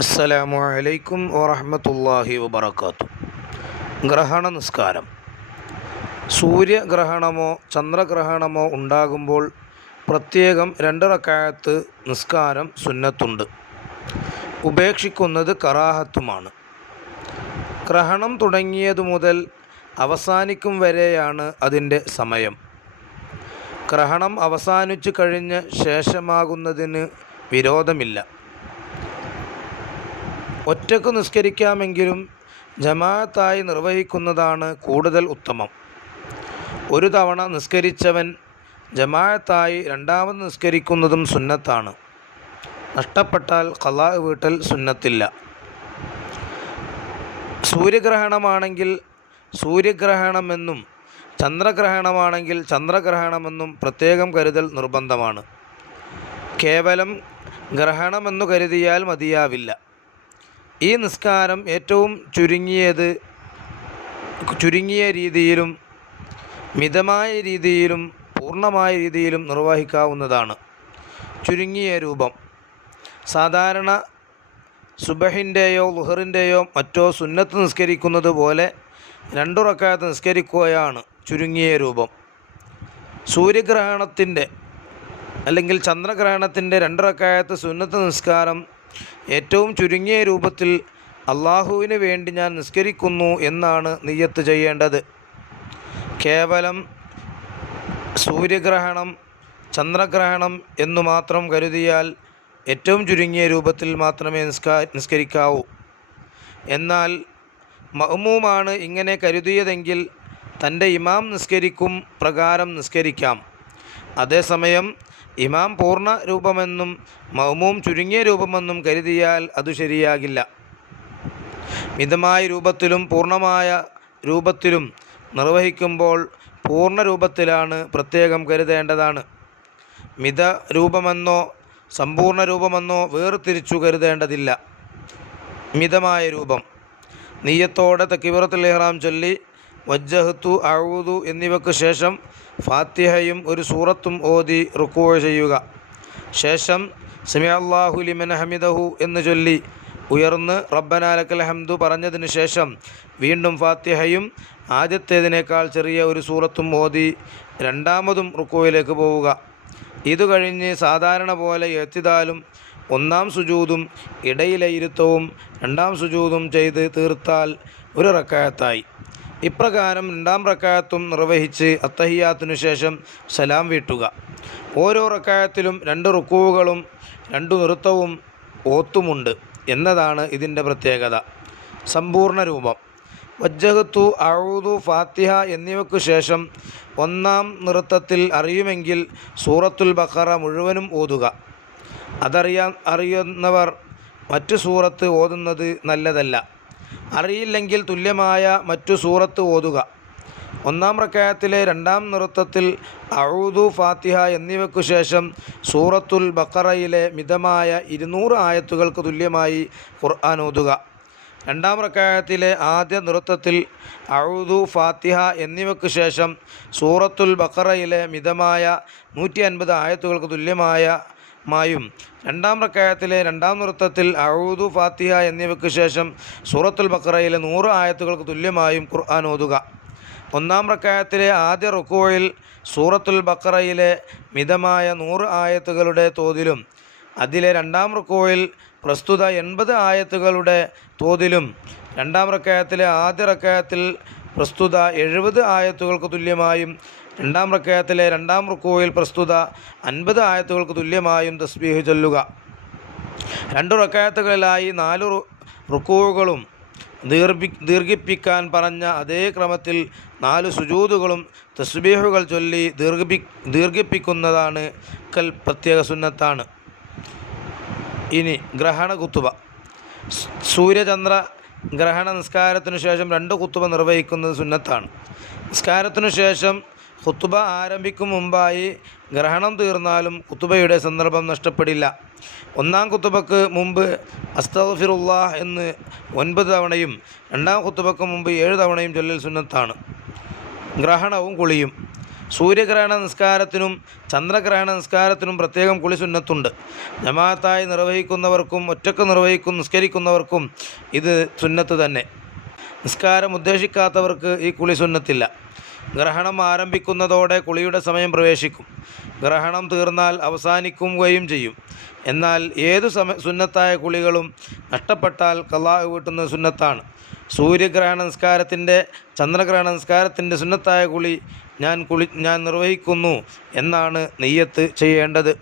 അസ്സലാമു അലൈക്കും വറഹമത്തല്ലാഹി വബർക്കാത്തു ഗ്രഹണ നിസ്കാരം. സൂര്യഗ്രഹണമോ ചന്ദ്രഗ്രഹണമോ ഉണ്ടാകുമ്പോൾ പ്രത്യേകം രണ്ട് റക്കായത്ത് നിസ്കാരം സുന്നത്തുണ്ട്. ഉപേക്ഷിക്കുന്നത് കറാഹത്തുമാണ്. ഗ്രഹണം തുടങ്ങിയതു മുതൽ അവസാനിക്കും വരെയാണ് അതിന്റെ സമയം. ഗ്രഹണം അവസാനിച്ചു കഴിഞ്ഞ ശേഷമാകുന്നതിന് വിരോധമില്ല. ഒറ്റയ്ക്ക് നിസ്കരിക്കാമെങ്കിലും ജമാഅത്തായി നിർവഹിക്കുന്നതാണ് കൂടുതൽ ഉത്തമം. ഒരു തവണ നിസ്കരിച്ചവൻ ജമാഅത്തായി രണ്ടാമത് നിസ്കരിക്കുന്നതും സുന്നത്താണ്. നഷ്ടപ്പെട്ടാൽ കലാ വീട്ടൽ സുന്നത്തില്ല. സൂര്യഗ്രഹണമാണെങ്കിൽ സൂര്യഗ്രഹണമെന്നും ചന്ദ്രഗ്രഹണമാണെങ്കിൽ ചന്ദ്രഗ്രഹണമെന്നും പ്രത്യേകം കരുതൽ നിർബന്ധമാണ്. കേവലം ഗ്രഹണമെന്നു കരുതിയാൽ മതിയാവില്ല. ഈ നിസ്കാരം ഏറ്റവും ചുരുങ്ങിയത് ചുരുങ്ങിയ രീതിയിലും മിതമായ രീതിയിലും പൂർണമായ രീതിയിലും നിർവഹിക്കാവുന്നതാണ്. ചുരുങ്ങിയ രൂപം. സാധാരണ സുബഹിന്റെയോ ലുഹറിന്റെയോ മറ്റോ സുന്നത്ത് നിസ്കരിക്കുന്നത് പോലെ രണ്ടുറക്കാലത്ത് നിസ്കരിക്കുകയാണ് ചുരുങ്ങിയ രൂപം. സൂര്യഗ്രഹണത്തിന്റെ അല്ലെങ്കിൽ ചന്ദ്രഗ്രഹണത്തിന്റെ രണ്ട് റക്കായത്ത് സുന്നത്ത് നിസ്കാരം ഏറ്റവും ചുരുങ്ങിയ രൂപത്തിൽ അള്ളാഹുവിന് വേണ്ടി ഞാൻ നിസ്കരിക്കുന്നു എന്നാണ് നെയ്യത്ത് ചെയ്യേണ്ടത്. കേവലം സൂര്യഗ്രഹണം ചന്ദ്രഗ്രഹണം എന്നു മാത്രം കരുതിയാൽ ഏറ്റവും ചുരുങ്ങിയ രൂപത്തിൽ മാത്രമേ നിസ്കാ നിസ്കരിക്കാവൂ. എന്നാൽ മഹ്മൂമാണ് ഇങ്ങനെ കരുതിയതെങ്കിൽ തന്റെ ഇമാം നിസ്കരിക്കും പ്രകാരം നിസ്കരിക്കാം. അതേസമയം ഇമാം പൂർണ രൂപമെന്നും മൗമൂം ചുരുങ്ങിയ രൂപമെന്നും കരുതിയാൽ അത് ശരിയാകില്ല. മിതമായ രൂപത്തിലും പൂർണമായ രൂപത്തിലും നിർവഹിക്കുമ്പോൾ പൂർണ രൂപത്തിലാണ് പ്രത്യേകം കരുതേണ്ടതാണ്. മിത രൂപമെന്നോ സമ്പൂർണ രൂപമെന്നോ വേർതിരിച്ചു കരുതേണ്ടതില്ല. മിതമായ രൂപം. നീയത്തോടെ തക്കിബറത്തുൽ ഇഹ്റാം ചൊല്ലി വജ്ജഹത്തു അഴൂതു എന്നിവയ്ക്ക് ശേഷം ഫാത്തിഹയും ഒരു സൂറത്തും ഓതി റുക്കൂ ചെയ്യുക. ശേഷം സിമിഅല്ലാഹു ലിമൻ ഹമിദഹു എന്ന് ചൊല്ലി ഉയർന്ന് റബ്ബനാലക്കൽ ഹംദു പറഞ്ഞതിന് ശേഷം വീണ്ടും ഫാത്തിഹയും ആദ്യത്തേതിനേക്കാൾ ചെറിയ ഒരു സൂറത്തും ഓതി രണ്ടാമതും റുക്കോയിലേക്ക് പോവുക. ഇത് കഴിഞ്ഞ് സാധാരണ പോലെ എത്തിതാലും ഒന്നാം സുജൂതും ഇടയിലെ ഇരുത്തവും രണ്ടാം സുജൂതും ചെയ്ത് തീർത്താൽ ഒരു റക്കായത്തായി. ഇപ്രകാരം രണ്ടാം റക്കായത്തും നിർവഹിച്ച് അത്തഹിയാത്തിനു ശേഷം സലാം വീട്ടുക. ഓരോ റക്കായത്തിലും രണ്ട് റുക്കുവുകളും രണ്ടു നൃത്തവും ഓത്തുമുണ്ട് എന്നതാണ് ഇതിന്റെ പ്രത്യേകത. സമ്പൂർണ രൂപം. വജ്ജഹത്തു അഴൂതു ഫാത്തിഹ എന്നിവയ്ക്കു ശേഷം ഒന്നാം നൃത്തത്തിൽ അറിയുമെങ്കിൽ സൂറത്തുൽ ബഖറ മുഴുവനും ഓതുക. അതറിയാൻ അറിയുന്നവർ മറ്റു സൂറത്ത് ഓതുന്നത് നല്ലതല്ല. അറിയില്ലെങ്കിൽ തുല്യമായ മറ്റു സൂറത്ത് ഓതുക. ഒന്നാം റക്കായത്തിലെ രണ്ടാം നൃത്തത്തിൽ അഴുദു ഫാത്തിഹ എന്നിവയ്ക്കു ശേഷം സൂറത്തുൽ ബക്കറയിലെ മിതമായ ഇരുന്നൂറ് ആയത്തുകൾക്ക് തുല്യമായി ഖുർആൻ ഓതുക. രണ്ടാം റക്കായത്തിലെ ആദ്യ നൃത്തത്തിൽ അഴുദു ഫാത്തിഹ എന്നിവയ്ക്കു ശേഷം സൂറത്തുൽ ബക്കറയിലെ മിതമായ നൂറ്റി അൻപത് ആയത്തുകൾക്ക് തുല്യമായ മായും. രണ്ടാം റക്കായത്തിലെ രണ്ടാം നൃത്തത്തിൽ അഴൂദു ഫാത്തിഹ എന്നിവയ്ക്ക് ശേഷം സൂറത്തുൽ ബക്കറയിലെ നൂറ് ആയത്തുകൾക്ക് തുല്യമായും ഖുർആൻ ഓതുക. ഒന്നാം റക്കായത്തിലെ ആദ്യ റുക്കോയിൽ സൂറത്തുൽ ബക്കറയിലെ മിതമായ നൂറ് ആയത്തുകളുടെ തോതിലും അതിലെ രണ്ടാം റുക്കോയിൽ പ്രസ്തുത എൺപത് ആയത്തുകളുടെ തോതിലും രണ്ടാം റക്കായത്തിലെ ആദ്യ റക്കായത്തിൽ പ്രസ്തുത എഴുപത് ആയത്തുകൾക്ക് തുല്യമായും രണ്ടാം റക്കയത്തിലെ രണ്ടാം റുക്കോയിൽ പ്രസ്തുത അൻപത് ആയത്തുകൾക്ക് തുല്യമായും തസ്ബീഹ് ചൊല്ലുക. രണ്ടു റക്കയത്തുകളിലായി നാല് റുക്കോകളും ദീർഘി ദീർഘിപ്പിക്കാൻ പറഞ്ഞ അതേ ക്രമത്തിൽ നാല് സുജൂതുകളും തസ്ബീഹുകൾ ചൊല്ലി ദീർഘിപ്പി ദീർഘിപ്പിക്കുന്നതാണ് കൽ പ്രത്യേക സുന്നത്താണ്. ഇനി ഗ്രഹണ കുത്തുബ. സൂര്യചന്ദ്ര ഗ്രഹണ നിസ്കാരത്തിനു ശേഷം രണ്ട് കുത്തുബ നിർവഹിക്കുന്നത് സുന്നത്താണ്. നിസ്കാരത്തിനു ശേഷം കുത്തുബ ആരംഭിക്കും മുമ്പായി ഗ്രഹണം തീർന്നാലും കുത്തുബയുടെ സന്ദർഭം നഷ്ടപ്പെടില്ല. ഒന്നാം കുത്തുബക്ക് മുമ്പ് അസ്തഫിറുല്ലാ എന്ന് ഒൻപത് തവണയും രണ്ടാം കുത്തുബക്ക് മുമ്പ് ഏഴ് തവണയും ചൊല്ലൽ സുന്നത്താണ്. ഗ്രഹണവും കുളിയും. സൂര്യഗ്രഹണ നിസ്കാരത്തിനും ചന്ദ്രഗ്രഹണ നിസ്കാരത്തിനും പ്രത്യേകം കുളി സുന്നത്തുണ്ട്. ജമാഅത്തായി നിർവഹിക്കുന്നവർക്കും ഒറ്റയ്ക്ക് നിർവഹിക്കും നിസ്കരിക്കുന്നവർക്കും ഇത് സുന്നത്ത് തന്നെ. നിസ്കാരം ഉദ്ദേശിക്കാത്തവർക്ക് ഈ കുളി സുന്നത്തില്ല. ഗ്രഹണം ആരംഭിക്കുന്നതോടെ കുളിയുടെ സമയം പ്രവേശിക്കും. ഗ്രഹണം തീർന്നാൽ അവസാനിക്കുകയും ചെയ്യും. എന്നാൽ ഏതു സമ സുന്നത്തായ കുളികളും നഷ്ടപ്പെട്ടാൽ കല്ലാഹ് വീട്ടുന്നത് സുന്നത്താണ്. സൂര്യഗ്രഹണ നിസ്കാരത്തിന്റെ ചന്ദ്രഗ്രഹണ നിസ്കാരത്തിന്റെ സുന്നത്തായ കുളി ഞാൻ കുളി ഞാൻ നിർവഹിക്കുന്നു എന്നാണ് നെയ്യത്ത് ചെയ്യേണ്ടത്.